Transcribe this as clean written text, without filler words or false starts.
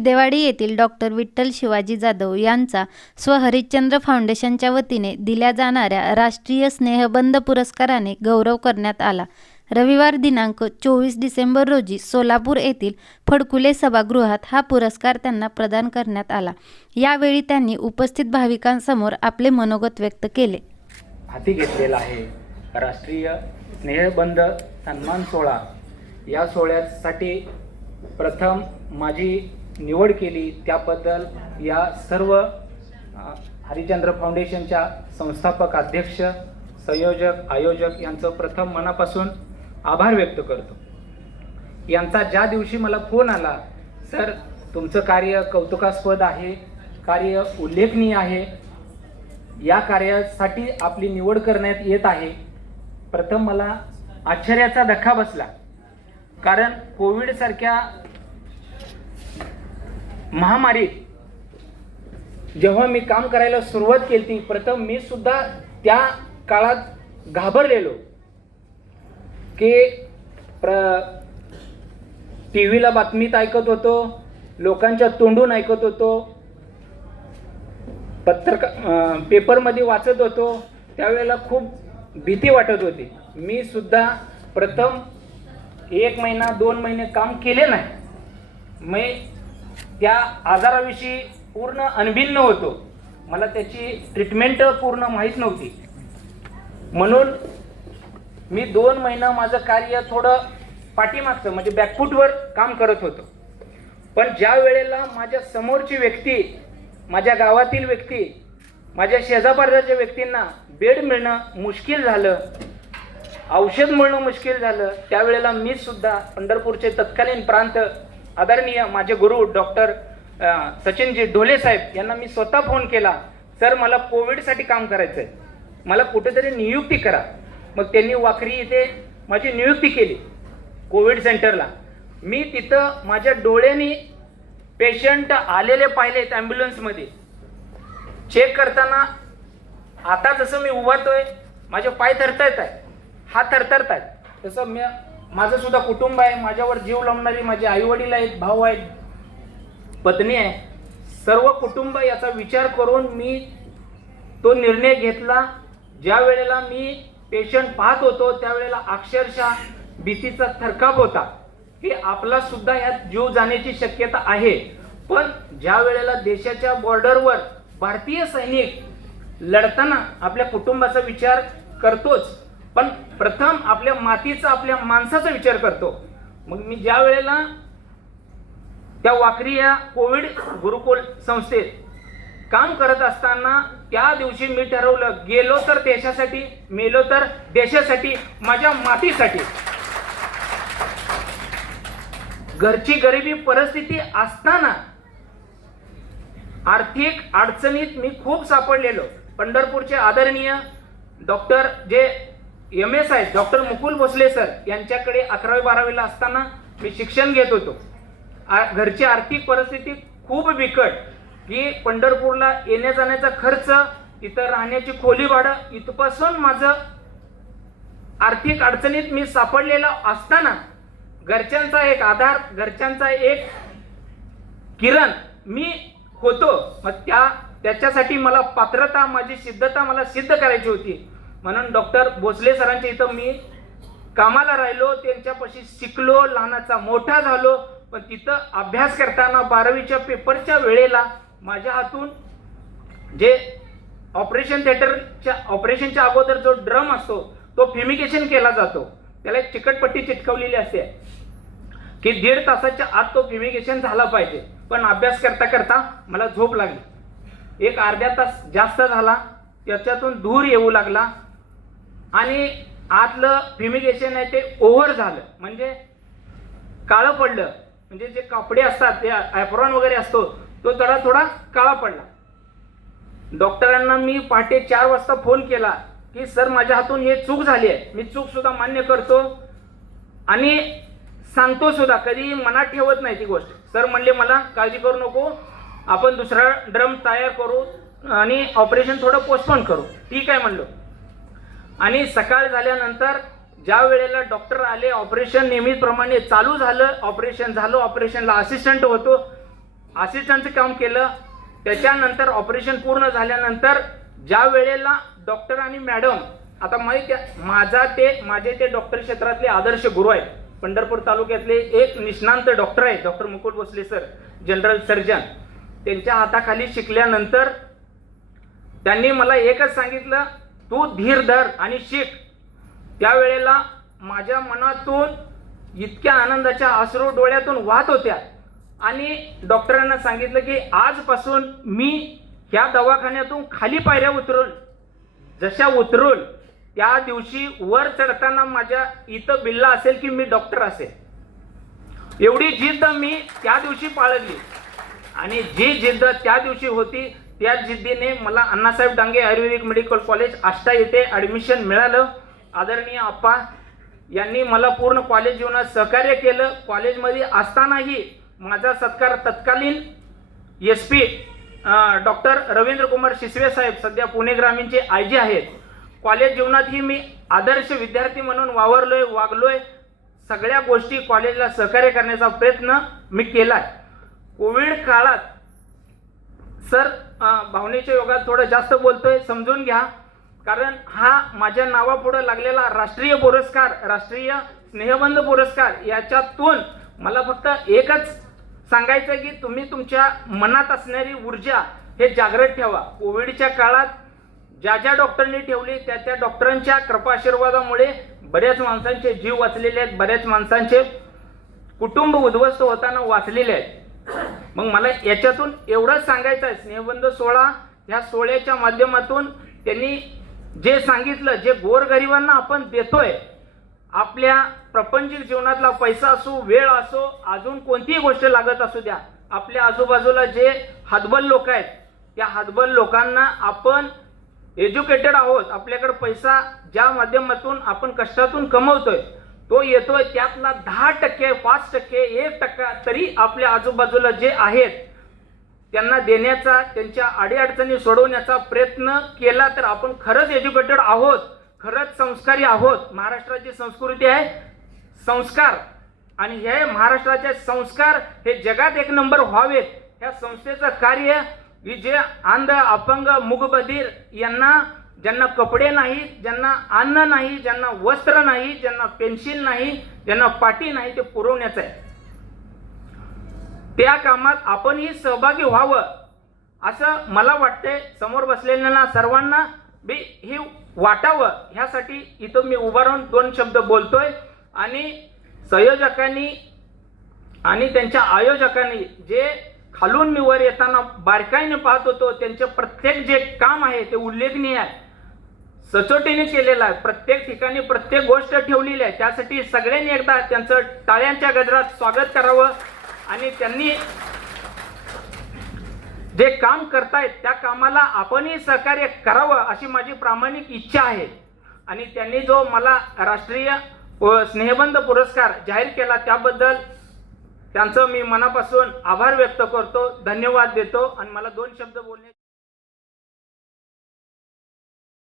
देवाडी येथील डॉक्टर विठ्ठल शिवाजी जाधव यांचा स्वहरिश्चंद्र फाउंडेशनच्या वतीने दिल्या जाणाऱ्या राष्ट्रीय स्नेहबंध पुरस्काराने गौरव करण्यात आला। रविवार दिनांक 24 डिसेंबर रोजी सोलापूर येथील फडकुले सभागृहात हा पुरस्कार त्यांना प्रदान करण्यात आला। यावेळी त्यांनी उपस्थित भाविकांसमोर आपले मनोगत व्यक्त केले। हाती घेतलेला आहे राष्ट्रीय स्नेहबंध सन्मान सोहळा। या सोहळ्यासाठी प्रथम माझी निवड केली, त्याबद्दल या सर्व हरिश्चंद्र फाउंडेशनच्या संस्थापक अध्यक्ष, संयोजक, आयोजक यांचं प्रथम मनापासून आभार व्यक्त करतो। यांचा ज्या दिवशी मला फोन आला, सर तुमचं कार्य कौतुकास्पद आहे, कार्य उल्लेखनीय आहे, या कार्यासाठी आपली निवड करण्यात येत आहे, प्रथम मला आश्चर्याचा धक्का बसला। कारण कोविड सारख्या महामारीत जेव्हा मी काम करायला सुरुवात केली, प्रथम मी सुद्धा त्या काळात घाबरलेलो की टीव्हीला बातमीत ऐकत होतो, लोकांच्या तोंडून ऐकत होतो, पेपरमध्ये वाचत होतो, त्यावेळेला खूप भीती वाटत होती। मी सुद्धा प्रथम 1 महिना 2 महिने काम केले नाही। मी त्या आजाराविषयी पूर्ण अनभिज्ञ होतो, मला त्याची ट्रीटमेंट पूर्ण माहीत नव्हती। म्हणून मी 2 महिना माझं कार्य थोडं पाठीमागचं म्हणजे बॅकफूटवर काम करत होतो। पण ज्या वेळेला माझ्या समोरची व्यक्ती, माझ्या गावातील व्यक्ती, माझ्या शेजापाजारच्या व्यक्तींना बेड मिळणं मुश्किल झालं, औषध मिळणं मुश्किल झालं, त्यावेळेला मी सुद्धा पंढरपूरचे तत्कालीन प्रांत आदरणीय माझे गुरु डॉक्टर सचिनजी ढोले साहेब यांना मी स्वतः फोन केला, सर मला कोविडसाठी काम करायचं आहे, मला कुठेतरी नियुक्ती करा। मग त्यांनी वाखरी इथे माझी नियुक्ती केली कोविड सेंटरला। मी तिथं माझ्या डोळ्यांनी पेशंट आलेले पाहिलेत ॲम्ब्युलन्समध्ये। चेक करताना आता जसं मी उभारतोय माझे पाय थरथरत आहेत, हात थरथरत आहेत, तसं माझं सुद्धा कुटुंब आहे, माझ्यावर जीव लावणारी माझे आईवडील आहेत, भाऊ आहेत, पत्नी आहे, सर्व कुटुंब याचा विचार करून मी तो निर्णय घेतला। ज्या वेळेला मी पेशंट पाहत होतो त्यावेळेला अक्षरशः भीतीचा थरकाप होता की आपला सुद्धा यात जीव जाण्याची शक्यता आहे। पण ज्या वेळेला देशाच्या बॉर्डरवर भारतीय सैनिक लढताना आपल्या कुटुंबाचा विचार करतोच, पण प्रथम आपल्या मातीचा, आपल्या माणसाचा विचार करतो। मग मी ज्या वेळेला त्या वाखरी या कोविड गुरुकुल संस्थेत काम करत असताना त्या दिवशी मी ठरवलं, गेलो तर देशासाठी, मेलो तर देशासाठी, माझ्या मातीसाठी। घरची गरिबी परिस्थिती असताना आर्थिक अडचणीत मी खूप सापडलेलो। पंढरपूरचे आदरणीय डॉक्टर जे MS आहेत, डॉक्टर मुकुल भोसले सर यांच्याकडे 11वी 12वीला असताना मी शिक्षण घेत होतो। घरची आर्थिक परिस्थिती खूप बिकट की पंढरपूरला येण्या जाण्याचा खर्च, तिथं राहण्याची खोली भाडं, इथपासून माझं आर्थिक अडचणीत मी सापडलेला असताना घरच्यांचा एक आधार, घरच्यांचा एक किरण मी होतो। मग त्याच्यासाठी मला पात्रता, माझी सिद्धता मला सिद्ध करायची होती। म्हणून डॉक्टर भोसले सरांच्या इथं मी कामाला राहिलो, त्यांच्यापाशी शिकलो, लहानाचा मोठा झालो। पण तिथं अभ्यास करताना 12वीच्या पेपरच्या वेळेला माझ्या हातून जे ऑपरेशन थिएटरच्या ऑपरेशनच्या अगोदर जो ड्रम असतो तो फ्युमिगेशन केला जातो, त्याला एक चिकटपट्टी चिटकवलेली असते की 1.5 तासाच्या आत तो फ्युमिगेशन झाला पाहिजे। पण अभ्यास करता करता मला झोप लागली, एक अर्धा तास जास्त झाला, त्याच्यातून धूर येऊ लागला आणि आतलं फ्युमिगेशन आहे ते ओव्हर झालं, म्हणजे काळं पडलं, म्हणजे जे कपडे असतात ते ॲप्रॉन वगैरे असतो तो थोडा काळा पडला। डॉक्टरांना मी पहाटे 4 वाजता फोन केला की सर माझ्या हातून हे चूक झाली आहे, मी चूक सुद्धा मान्य करतो आणि सांगतो सुद्धा, कधी मनात ठेवत नाही ती गोष्ट। सर म्हणले मला काळजी करू नको, आपण दुसरा ड्रम तयार करू आणि ऑपरेशन थोडं पोस्टपोन करू। ठीक आहे म्हणलो। आणि सकाळ झाल्यानंतर ज्या वेळेला डॉक्टर आले, ऑपरेशन नेहमीप्रमाणे चालू झालं, ऑपरेशन झालं, ऑपरेशनला असिस्टंट होतो, असिस्टंटचं काम केलं. त्याच्यानंतर ऑपरेशन पूर्ण झाल्यानंतर ज्या वेळेला डॉक्टर आणि मॅडम, आता माहिती आहे माझे ते डॉक्टर क्षेत्रातले आदर्श गुरु आहेत. पंढरपूर तालुक्यातले एक निष्णांत डॉक्टर आहेत, doctor Mukul Bhosale sir, general surgeon. त्यांच्या हाताखाली शिकल्यानंतर त्यांनी मला एकच सांगितलं, तू धीर धर आणि शिक. त्यावेळेला माझ्या मनातून इतक्या आनंदाच्या अश्रू डोळ्यातून वाहत होत्या आणि डॉक्टरांना सांगितलं की आजपासून मी ह्या दवाखान्यातून खाली पायऱ्या जशा उतरून त्या दिवशी वर चढताना माझ्या इथं बिल्ला असेल की मी डॉक्टर असेल, एवढी जिद्द मी त्या दिवशी बाळगली. आणि जी जिद्द त्या दिवशी होती त्या जिद्दीने मला अण्णासाहेब डांगे आयुर्वेदिक मेडिकल कॉलेज आष्टा येथे ॲडमिशन मिळालं. आदरणीय आप्पा यांनी मला पूर्ण कॉलेज जीवनात सहकार्य केलं. कॉलेजमध्ये असतानाही माझा सत्कार तत्कालीन SP डॉक्टर रवींद्र कुमार शिसवे साहेब, सध्या पुणे ग्रामीणचे IG आहेत. कॉलेज जीवनातही मी आदर्श विद्यार्थी म्हणून वागलोय. सगळ्या गोष्टी कॉलेजला सहकार्य करण्याचा प्रयत्न मी केलाय. कोविड काळात सर भावनेच्या योगात थोडं जास्त बोलतोय, समजून घ्या. कारण हा माझ्या नावापुढे लागलेला राष्ट्रीय पुरस्कार, राष्ट्रीय स्नेहबंध पुरस्कार, याच्यातून मला फक्त एकच सांगायचं की तुम्ही तुमच्या मनात असणारी ऊर्जा हे जागृत ठेवा. कोविडच्या काळात ज्या डॉक्टरांनी ठेवली त्या डॉक्टरांच्या कृपा आशीर्वादामुळे बऱ्याच माणसांचे जीव वाचलेले आहेत, बऱ्याच माणसांचे कुटुंब उद्ध्वस्त होताना वाचलेले आहेत. मग मला याच्यातून एवढंच सांगायचं आहे, स्नेहबंध सोहळा ह्या सोहळ्याच्या माध्यमातून त्यांनी जे सांगितलं, जे गोरगरिबांना आपण देतोय, आपल्या प्रापंचिक जीवनातला पैसा असो, वेळ असो, अजून कोणतीही गोष्ट लागत असू द्या, आपल्या आजूबाजूला जे हतबल लोक आहेत त्या हतबल लोकांना आपण एज्युकेटेड आहोत, आपल्याकडे पैसा ज्या माध्यमातून आपण कष्टातून कमवतोय तो येतोय, त्यातला 10%, 5%, 1% तरी आपल्या आजूबाजूला जे आहेत त्यांना देण्याचा, त्यांच्या अडीअडचणी सोडवण्याचा प्रयत्न केला तर आपण खरंच एज्युकेटेड आहोत, खरंच संस्कारी आहोत. महाराष्ट्राची संस्कृती आहे संस्कार, आणि हे महाराष्ट्राचे संस्कार हे जगात एक नंबर व्हावेत. ह्या संस्थेचं कार्य की जे अंध, अपंग, मूगबधीर यांना, ज्यांना कपडे नाही, ज्यांना अन्न नाही, ज्यांना वस्त्र नाही, ज्यांना पेन्सिल नाही, ज्यांना पाटी नाही, ते पुरवण्याचं आहे. त्या कामात आपणही सहभागी व्हावं असं मला वाटतंय. समोर बसलेल्यांना सर्वांना बी हे वाटावं, ह्यासाठी इथं मी उभा राहून 2 शब्द बोलतोय. आणि संयोजकांनी आणि त्यांच्या आयोजकांनी जे खालून मी वर येताना बारकाईने पाहत होतो, त्यांचे प्रत्येक जे काम आहे ते उल्लेखनीय आहे, सचोटीने केलेलं आहे, प्रत्येक ठिकाणी प्रत्येक गोष्ट ठेवलेली आहे. त्यासाठी सगळ्यांनी एकदा त्यांचं टाळ्यांच्या गजरात स्वागत करावं. आणि त्यांनी जे काम करतायत त्या कामाला आपणही सहकार्य करावं अशी माझी प्रामाणिक इच्छा आहे. आणि त्यांनी जो मला राष्ट्रीय स्नेहबंध पुरस्कार जाहीर केला त्याबद्दल त्यांचं मी मनापासून आभार व्यक्त करतो, धन्यवाद देतो. आणि मला 2 शब्द बोलणे